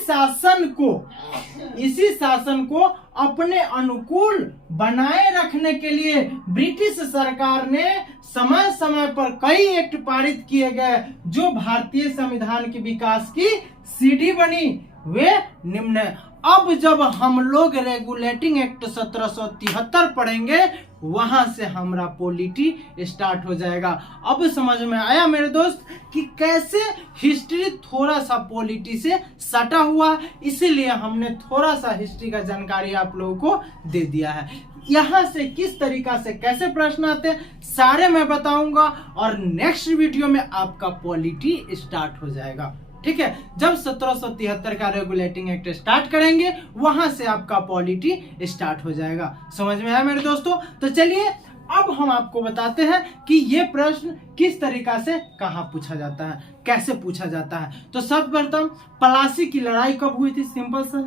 शासन को अपने अनुकूल बनाए रखने के लिए ब्रिटिश सरकार ने समय समय पर कई एक्ट पारित किए गए जो भारतीय संविधान के विकास की सीढ़ी बनी। वे निम्न है। अब जब हम लोग रेगुलेटिंग एक्ट 1773 पढ़ेंगे वहां से हमारा पॉलिटी स्टार्ट हो जाएगा। अब समझ में आया मेरे दोस्त कि कैसे हिस्ट्री थोड़ा सा पॉलिटी से सटा हुआ, इसीलिए हमने थोड़ा सा हिस्ट्री का जानकारी आप लोगों को दे दिया है। यहाँ से किस तरीका से कैसे प्रश्न आते हैं सारे मैं बताऊंगा और नेक्स्ट वीडियो में आपका पॉलिटी स्टार्ट हो जाएगा। ठीक है, जब 1773 का रेगुलेटिंग एक्ट स्टार्ट करेंगे वहां से आपका पॉलिटी स्टार्ट हो जाएगा। समझ में आया मेरे दोस्तों? तो चलिए अब हम आपको बताते हैं कि ये प्रश्न किस तरीका से कहाँ पूछा जाता है, कैसे पूछा जाता है। तो सर्वप्रथम प्लासी की लड़ाई कब हुई थी? सिंपल सा,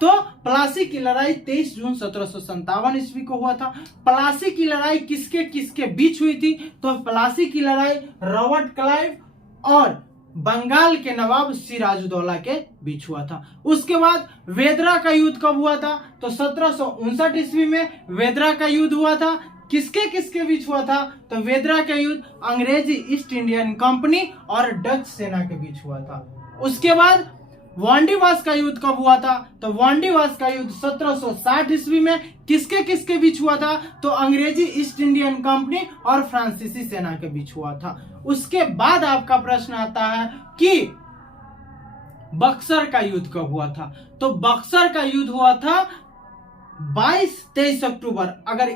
तो प्लासी की लड़ाई 23 जून 1757 ईस्वी को हुआ था। प्लासी की लड़ाई किसके किसके बीच हुई थी? तो प्लासी की लड़ाई रॉबर्ट क्लाइव और बंगाल के नवाब सिराजुद्दौला के बीच हुआ था। उसके बाद वेदरा का युद्ध कब हुआ था? तो 1759 ईस्वी में वेदरा का युद्ध हुआ था। किसके किसके बीच हुआ था? तो वेदरा का युद्ध अंग्रेजी ईस्ट इंडियन कंपनी और डच सेना के बीच हुआ था। उसके बाद वांडीवास का युद्ध कब हुआ था? तो वांडीवास का युद्ध 1760 ईस्वी में किसके किसके बीच हुआ था? तो अंग्रेजी ईस्ट इंडियन कंपनी और फ्रांसीसी सेना के बीच हुआ था। उसके बाद आपका प्रश्न आता है कि बक्सर का युद्ध कब हुआ था? तो बक्सर का युद्ध हुआ था 22-23 अक्टूबर। अगर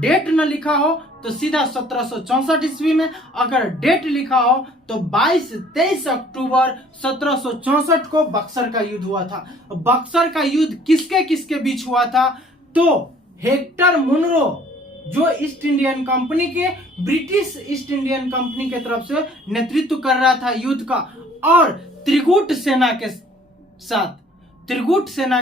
डेट न लिखा हो तो सीधा 1764 ईस्वी में, अगर डेट लिखा हो तो 22-23 अक्टूबर 1764 को बक्सर का युद्ध हुआ था। बक्सर का युद्ध किसके किसके बीच हुआ था? तो हेक्टर मुनरो जो ईस्ट इंडियन कंपनी के ब्रिटिश ईस्ट इंडियन कंपनी के तरफ से नेतृत्व कर रहा था युद्ध का, और त्रिगुट सेना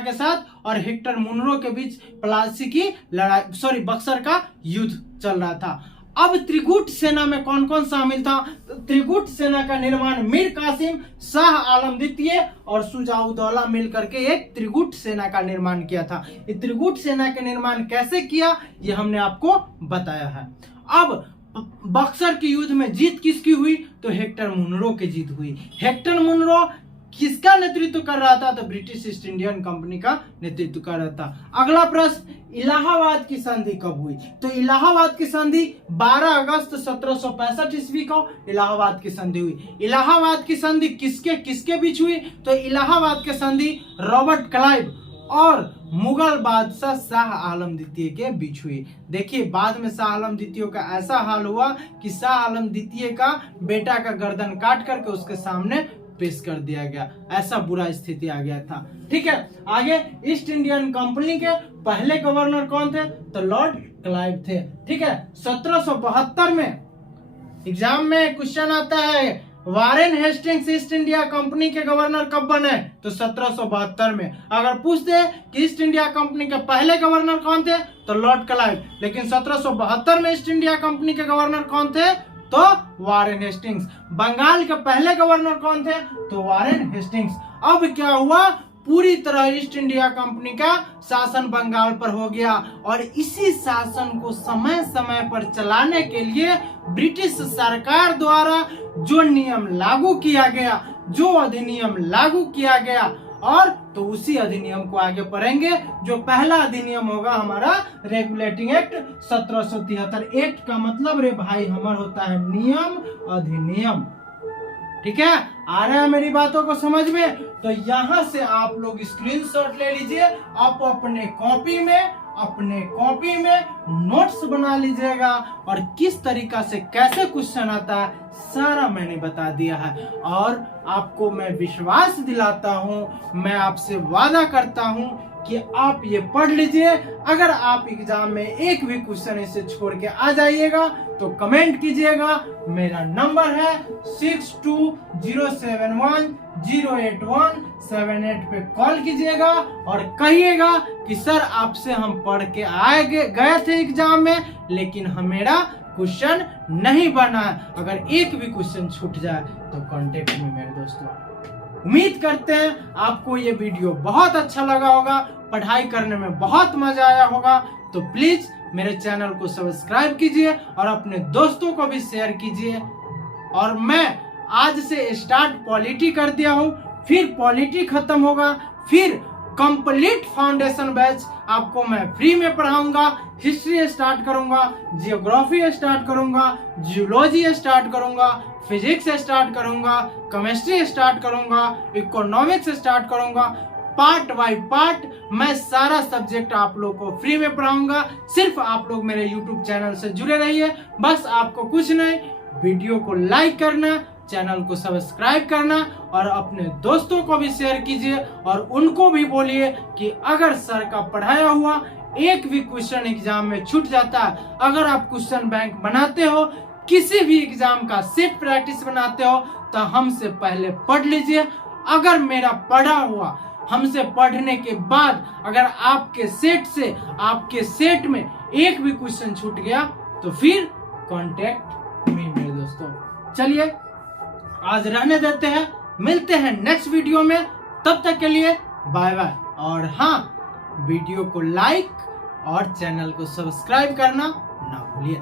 के साथ और हेक्टर मुनरो के बीच प्लासी की लड़ाई बक्सर का युद्ध चल रहा था। अब त्रिगुट सेना में कौन कौन शामिल था? तो त्रिगुट सेना का निर्माण मीर कासिम, शाह आलम द्वितीय और शुजाउद्दौला मिलकर के एक त्रिगुट सेना का निर्माण किया था। ये त्रिगुट सेना का निर्माण कैसे किया ये हमने आपको बताया है। अब बक्सर के युद्ध में जीत किसकी हुई? तो हेक्टर मुनरो की जीत हुई। हेक्टर मुनरो किसका नेतृत्व कर रहा था? तो ब्रिटिश ईस्ट इंडियन कंपनी का नेतृत्व कर रहा था। अगला प्रश्न, इलाहाबाद की संधि कब हुई? तो इलाहाबाद की संधि 12 अगस्त 1765 ईस्वी को इलाहाबाद की संधि हुई। इलाहाबाद की संधि किसके किसके बीच हुई? तो इलाहाबाद की संधि रॉबर्ट क्लाइव और मुगल बादशाह शाह आलम द्वितीय के बीच हुई। देखिए बाद में शाह आलम द्वितीय का ऐसा हाल हुआ कि शाह आलम द्वितीय का बेटा का गर्दन काट करके उसके सामने पेश कर दिया गया, ऐसा बुरा स्थिति आ गया था। ठीक है, आगे ईस्ट इंडियन कंपनी के पहले गवर्नर कौन थे? तो लॉर्ड क्लाइव थे। ठीक है, 1772 में एग्जाम में क्वेश्चन आता है Warren Hastings east India company के गवर्नर कब बने? तो 1772 में। अगर पूछते कि ईस्ट इंडिया कंपनी के पहले गवर्नर कौन थे? तो लॉर्ड क्लाइव। लेकिन 1772 में ईस्ट इंडिया कंपनी के गवर्नर कौन थे? तो वारेन हेस्टिंग्स। बंगाल के पहले गवर्नर कौन थे? तो वारेन हेस्टिंग्स। अब क्या हुआ? पूरी तरह ईस्ट इंडिया कंपनी का शासन बंगाल पर हो गया और इसी शासन को समय समय पर चलाने के लिए ब्रिटिश सरकार द्वारा जो नियम लागू किया गया, जो अधिनियम लागू किया गया, और तो उसी अधिनियम को आगे पढ़ेंगे। जो पहला अधिनियम होगा हमारा रेगुलेटिंग एक्ट 1773। एक्ट का मतलब रे भाई हमारा होता है नियम, अधिनियम। ठीक है, आ रहा है मेरी बातों को समझ में? तो यहां से आप लोग स्क्रीनशॉट ले लीजिए, आप अपने कॉपी में नोट्स बना लीजिएगा और किस तरीका से कैसे क्वेश्चन आता है सारा मैंने बता दिया है। और आपको मैं विश्वास दिलाता हूं, मैं आपसे वादा करता हूं कि आप ये पढ़ लीजिए। अगर आप एग्जाम में एक भी क्वेश्चन इसे छोड़ के आ जाइएगा तो कमेंट कीजिएगा। मेरा नंबर है 6207108178 पे कॉल कीजिएगा और कहिएगा कि सर आपसे हम पढ़ के गए थे एग्जाम में, लेकिन मेरा क्वेश्चन नहीं बना है। अगर एक भी क्वेश्चन छूट जाए तो कांटेक्ट मी मेरे दोस्तों। उम्मीद करते हैं आपको ये वीडियो बहुत अच्छा लगा होगा, पढ़ाई करने में बहुत मजा आया होगा। तो प्लीज मेरे चैनल को सब्सक्राइब कीजिए और अपने दोस्तों को भी शेयर कीजिए। और मैं आज से स्टार्ट पॉलिटी कर दिया हूँ, फिर पॉलिटी खत्म होगा, फिर कंप्लीट फाउंडेशन बैच आपको मैं फ्री में पढ़ाऊंगा। हिस्ट्री स्टार्ट करूंगा, जियोग्राफी स्टार्ट करूंगा, जियोलॉजी स्टार्ट करूंगा, फिजिक्स स्टार्ट करूंगा, केमिस्ट्री स्टार्ट करूंगा, इकोनॉमिक्स स्टार्ट करूंगा। पार्ट बाय पार्ट मैं सारा सब्जेक्ट आप लोग को फ्री में पढ़ाऊंगा। सिर्फ आप लोग मेरे यूट्यूब चैनल से जुड़े रहिए, बस आपको कुछ नहीं, वीडियो को लाइक करना, चैनल को सब्सक्राइब करना और अपने दोस्तों को भी शेयर कीजिए और उनको भी बोलिए कि अगर सर का पढ़ाया हुआ एक भी क्वेश्चन एग्जाम में छूट जाता है, अगर आप क्वेश्चन बैंक बनाते हो, किसी भी एग्जाम का सेट प्रैक्टिस बनाते हो, तो हमसे पहले पढ़ लीजिए। अगर मेरा पढ़ा हुआ हमसे पढ़ने के बाद अगर आपके सेट में एक भी क्वेश्चन छूट गया तो फिर कांटेक्ट मी मेरे दोस्तों। चलिए आज रहने देते हैं, मिलते हैं नेक्स्ट वीडियो में, तब तक के लिए बाय बाय। और हाँ, वीडियो को लाइक और चैनल को सब्सक्राइब करना ना भूलिए।